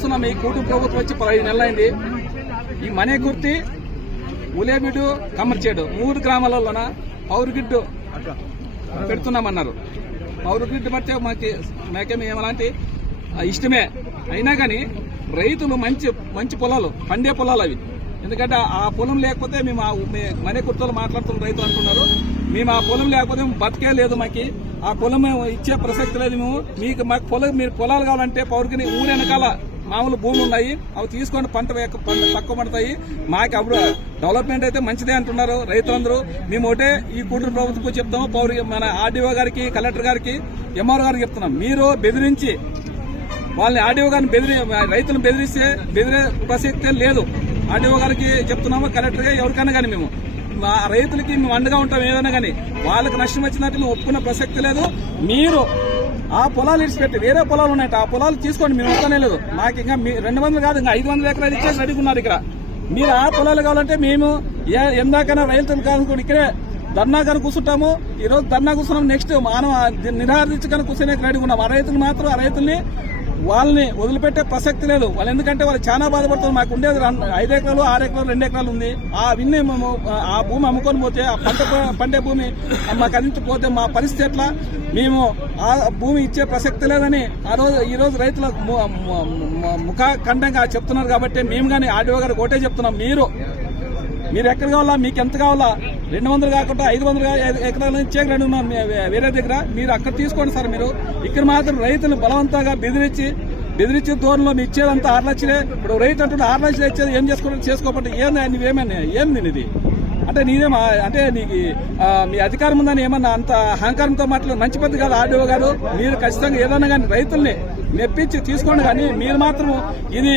కూటమి ప్రభుత్వం వచ్చి పదహైదు నెలలైంది. ఈ మనే కుర్తి ఉలేబిడు కమర్చేడు మూడు గ్రామాలలోన పౌరుగిడ్డు పెడుతున్నామన్నారు. పౌరుగిడ్డు పడితే మాకు మాకేమి ఏమలాంటి ఇష్టమే. అయినా కానీ రైతులు మంచి మంచి పొలాలు పండే పొలాలు అవి. ఎందుకంటే ఆ పొలం లేకపోతే మేము ఆ మనే కుర్తలు మాట్లాడుతున్న రైతు అనుకున్నారు. మేము ఆ పొలం లేకపోతే బతికే లేదు మాకి. ఆ పొలం ఇచ్చే ప్రసక్తి లేదు మేము. మీకు మాకు పొలం మీరు పొలాలు కావాలంటే పౌరుకి ఊరు వెనకాల మామూలు భూములు ఉన్నాయి. అవి తీసుకొని పంట పంట తక్కువ పడతాయి. మాకు అప్పుడు డెవలప్మెంట్ అయితే మంచిదే అంటున్నారు రైతులందరూ. మేము ఒకటే ఈ కూటమి ప్రభుత్వం చెప్తాము. పౌరు మన ఆర్డీఓ గారికి కలెక్టర్ గారికి ఎంఆర్ఓ గారికి చెప్తున్నాం. మీరు బెదిరించి వాళ్ళని ఆర్డీఓ గారిని బెదిరి రైతులను బెదిరిస్తే బెదిరే ప్రసక్తే లేదు. ఆర్డీఓ గారికి చెప్తున్నాము కలెక్టర్గా ఎవరికైనా కానీ మేము. మా రైతులకి మేము అండగా ఉంటాం ఏదైనా కానీ వాళ్ళకి నష్టం వచ్చినట్టు మేము ఒప్పుకున్న ప్రసక్తి లేదు. మీరు ఆ పొలాలు ఇడిచిపెట్టి వేరే పొలాలు ఉన్నాయి ఆ పొలాలు తీసుకోండి మేము ఒక్కనే లేదు. మాకు ఇంకా మీ రెండు వందలు కాదు ఇంకా ఐదు వందల ఎకరాలు ఇచ్చేసి రెడీగా ఉన్నారు ఇక్కడ. మీరు ఆ పొలాలు కావాలంటే మేము ఏ- ఎందాకైనా రైతులు కానుకోండి ఇక్కడే ధర్నా కానీ కూర్చుంటాము. ఈ రోజు ధర్నా కూర్చున్నాం నెక్స్ట్ మానవ కానీ కూర్చునే రెడీగా ఉన్నాం ఆ రైతులు మాత్రం ఆ రైతుల్ని వాళ్ళని వదిలిపెట్టే ప్రసక్తి లేదు. వాళ్ళు ఎందుకంటే వాళ్ళు చాలా బాధపడుతుంది మాకు ఉండేది ఐదు ఎకరాలు ఆరు ఎకరాలు రెండు ఎకరాలు ఉంది. ఆ విన్ని మేము ఆ భూమి అమ్ముకొని పోతే ఆ పంట పండే భూమి మాకు అందించిపోతే మా పరిస్థితి ఎట్లా? మేము ఆ భూమి ఇచ్చే ప్రసక్తి లేదని ఆ రోజు ఈ రోజు రైతుల ముఖఖండంగా ముఖ ఖండంగా చెప్తున్నారు కాబట్టి మేము కానీ ఆర్డీఓ గారికి ఒకటే చెప్తున్నాం. మీరు మీరు ఎక్కడ కావాలా? మీకు ఎంత కావాలా? రెండు వందలు కాకుండా ఐదు వందలు ఎకరాల నుంచి రెండు వేరే దగ్గర. మీరు అక్కడ తీసుకోండి సార్ మీరు. ఇక్కడ మాత్రం రైతులు బలవంతంగా బెదిరించి బెదిరించే ధోరణిలో మీ ఇచ్చేదంతా ఆరు లక్షలే. ఇప్పుడు రైతు అంటున్న ఆరు లక్షలు ఇచ్చేది ఏం చేసుకోవడం చేసుకోకపోతే ఏంది నువ్వేమని ఏంది ఇది అంటే నీదేమా అంటే నీకు మీ అధికారం ఉందని ఏమన్నా అంత అహంకారంతో మాట్లాడు మంచి పెద్ద కాదు ఆర్డీఓ గారు. మీరు ఖచ్చితంగా ఏదైనా కానీ రైతుల్ని మెప్పించి తీసుకోండి కానీ మీరు మాత్రం ఇది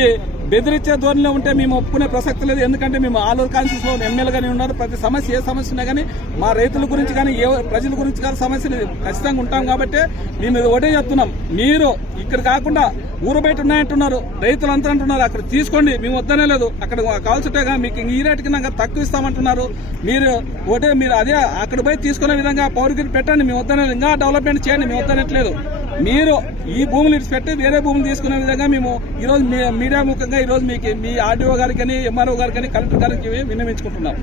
బెదిరించే ధోరణిలో ఉంటే మేము ఒప్పుకునే ప్రసక్తి లేదు. ఎందుకంటే మేము ఆలూరు కాన్స్టిట్యూన్స్లో ఎమ్మెల్యేగానే ఉన్నారు. ప్రతి సమస్య ఏ సమస్య ఉన్నా కానీ మా రైతుల గురించి కానీ ఏ ప్రజల గురించి కానీ సమస్యలు ఖచ్చితంగా ఉంటాం కాబట్టి మేము ఒకటే చెప్తున్నాం. మీరు ఇక్కడ కాకుండా ఊరు బయట ఉన్నాయంటున్నారు. రైతులు అంతా అంటున్నారు. అక్కడ తీసుకోండి. మేము వద్దనే లేదు. అక్కడ కావాల్సింటేగా మీకు ఈ రేటు కింద తక్కువ ఇస్తామంటున్నారు. మీరు ఒకటే మీరు అదే అక్కడ పోయి తీసుకునే విధంగా పౌరుగిరి పెట్టండి. మేము వద్దనే ఇంకా డెవలప్మెంట్ చేయండి. మేము వద్దనట్లేదు. మీరు ఈ భూములు ఇటు పెట్టి వేరే భూములు తీసుకునే విధంగా మేము ఈరోజు మీ- మీడియా ముఖంగా ఈరోజు మీకు మీ ఆర్డీఓ గారికి కానీ ఎంఆర్ఓ గారికి కానీ కలెక్టర్ గారికి విన్నవించుకుంటున్నాం.